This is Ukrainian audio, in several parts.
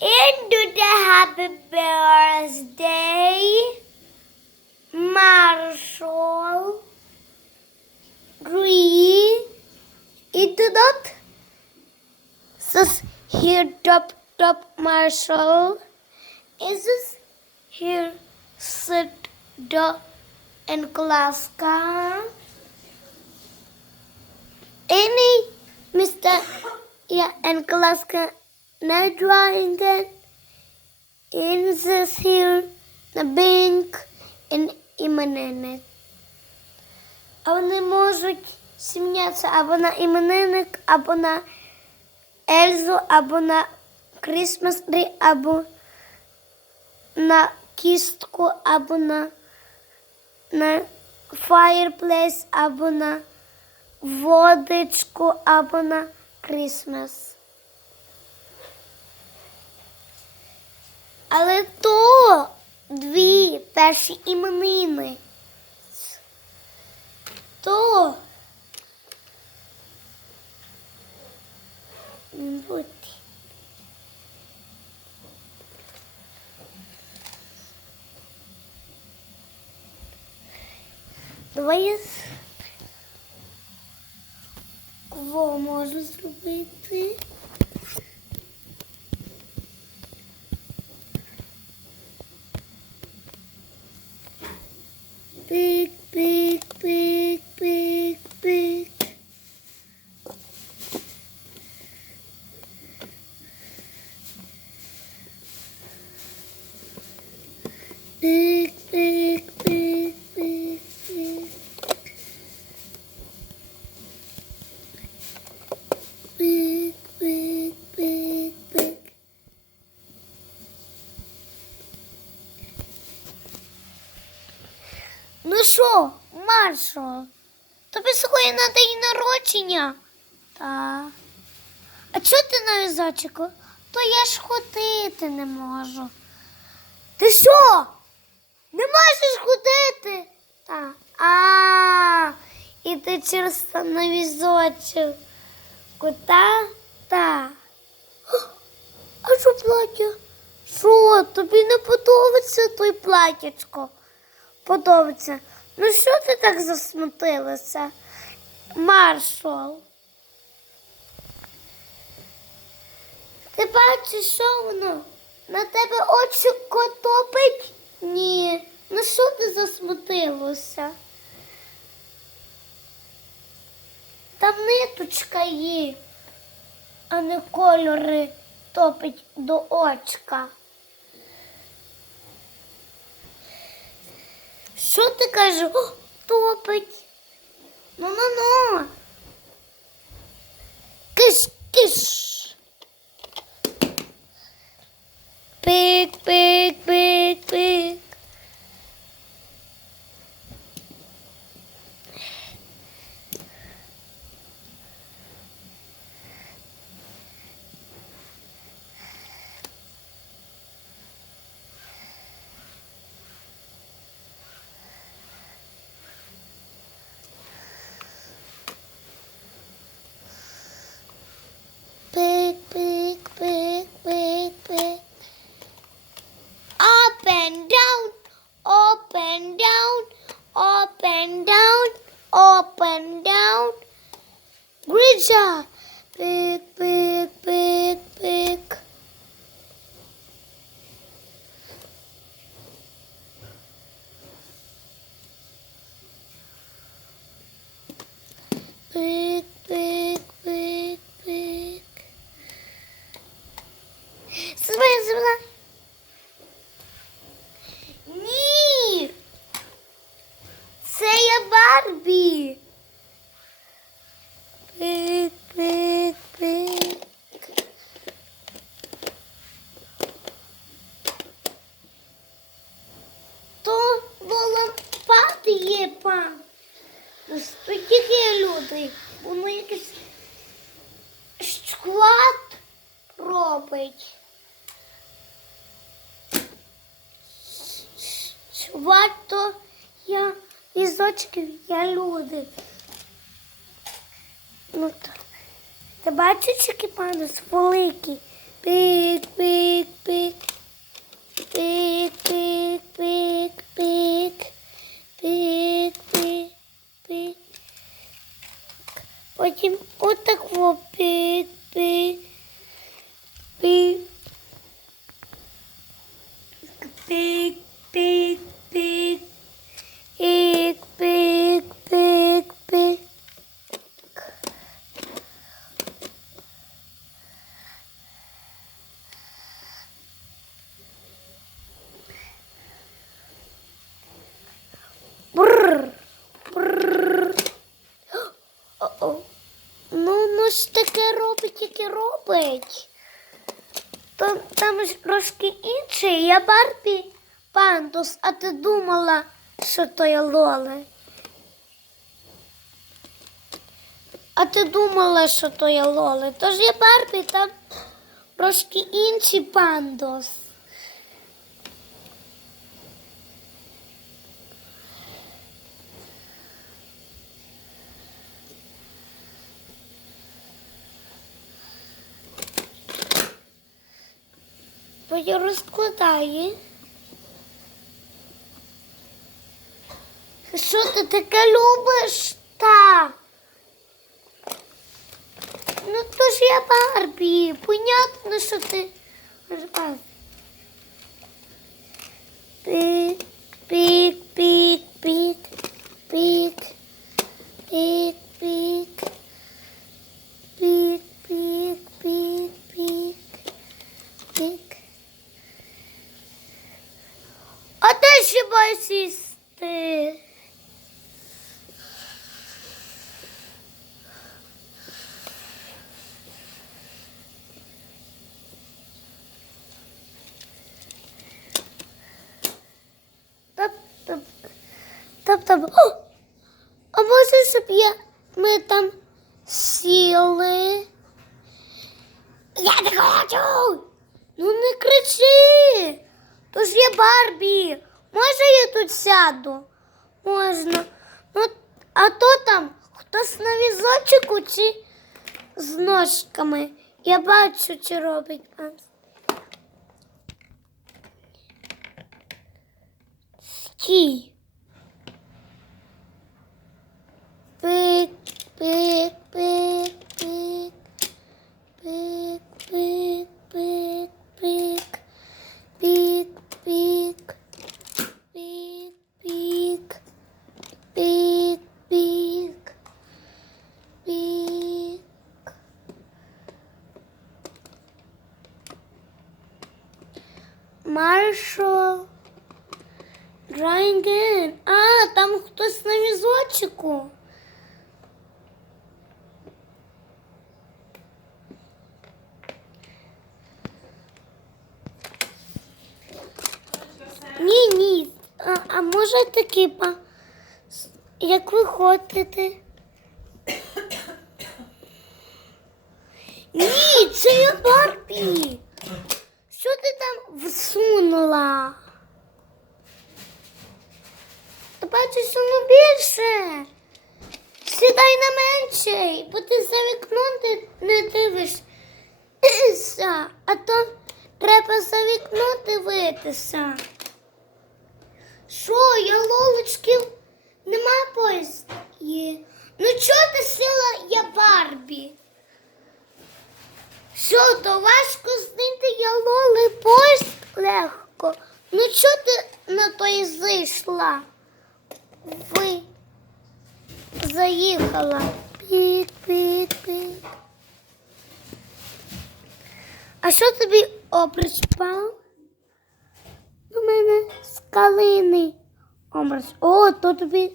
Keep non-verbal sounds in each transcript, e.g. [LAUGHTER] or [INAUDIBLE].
into the happy birthday, Marshall. Green. Into that. Says here top top Marshall. Is this here sit the and Klaska? Any Mr. Yeah, and Klaska it. In here на bank and іменинник. А вони можуть сім'ятися або на іменинник, або на Ельзу, або на Christmas tree, або на кістку, або на, на fireplace, або на водичку, або на Christmas. Але то дві перші іменини. То. Давай я кого можу зробити. Пик, пик, пик, пик, пик. Пик, пик, пик, пик, пик. Пик, пик, пик, пик. Ну що, Маршо, тобі сьогодні на день народження? Та. А чого ти на візочку? То я ж ходити не можу. Ти що? Не можеш ходити? Та. А, і ти через на візочок. Та. А що плаття? Що, тобі не подобається той платячко? Подобається. Ну що ти так засмутилася? Маршал. Ти бачиш, що воно? На тебе очі котопить? Ні. Ну що ти засмутилася? Там ниточка є, а не кольори топить до очка. Що ти кажеш? О, топить. Ну ну ну. Киш киш. Пик, пик, пик. робить. Варто я візочків, я люди. Ну то. Ти бачиш, який панус великий. Пік, пік, пік. Пік, пік, пік, пік. Пік, пік, пік. Потім отак пик, таке робить. То там ж трошки інший. Я Барбі пандус, а ти думала, що то я Лоли. А ти думала, що то я Лоли. Тож я Барбі, там трошки інший пандус. Потім розкладає. Що ти таке любиш? Та? Ну то ж я Барбі. Понятно, що ти Топ-топ. О! А може, щоб я ми там сіли? Я не хочу. Ну не кричи. То ж я Барбі. Може я тут сяду? Можна. Ну, а то там хтось на візочку чи з ножками. Я бачу, чи робить. А, Стій. Маршал. Драйнген. А, там хтось на візочку. Ні, ні. А, а може таки, як ви ходите? Ні, це я Барбі. Всунула? Ти бачиш, воно більше. Сідай на менший, бо ти за вікном ти не дивишся. А то треба за вікно дивитися. Що, я лолочків нема поїзд. Ну чого ти сила я Барбі? Що, то важко знайти я лоли поїзд легко. Ну чого ти на той зайшла? Ви заїхала. Пік, пік, пік. А що тобі образ пав? У мене з калини. Образ. О, то тобі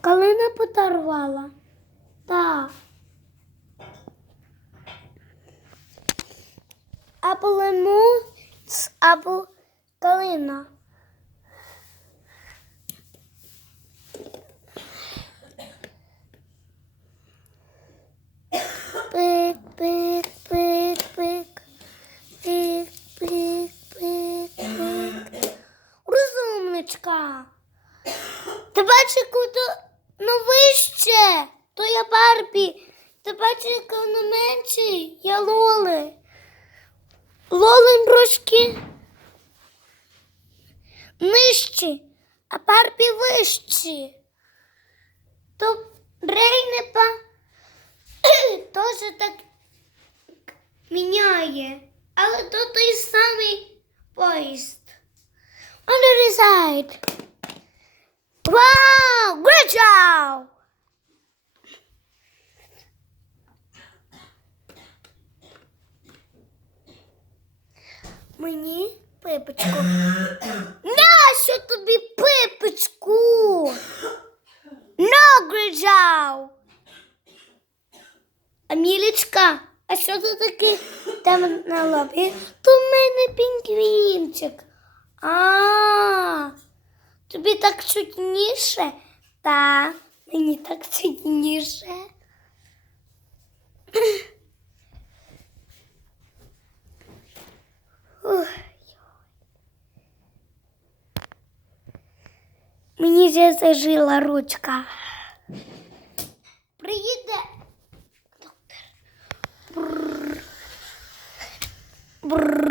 калина подарувала. Так. Або лимон, або калина. Пик, пик, пик, пик. Пик, пик, пик. Розумничка. Ти бачиш, куди ну вище, то я Барбі. Ти бачиш, яка вона менший, я Лоли. Лолин трошки нижчі, а Барбі вищі. То Рейнепа [CLEARS THROAT] теж так міняє, але то той самий поїзд. On the other side. Wow! Great job! Мені пипочку. [COUGHS] Нащо тобі пипочку? No, great job! Амілічка, А що це таке там на лобі? То в мене пінгвінчик. А, тобі так чутніше? Та, мені так чутніше. Ух. Мені вже зажила ручка. Приїде доктор. Бррр. Бррр.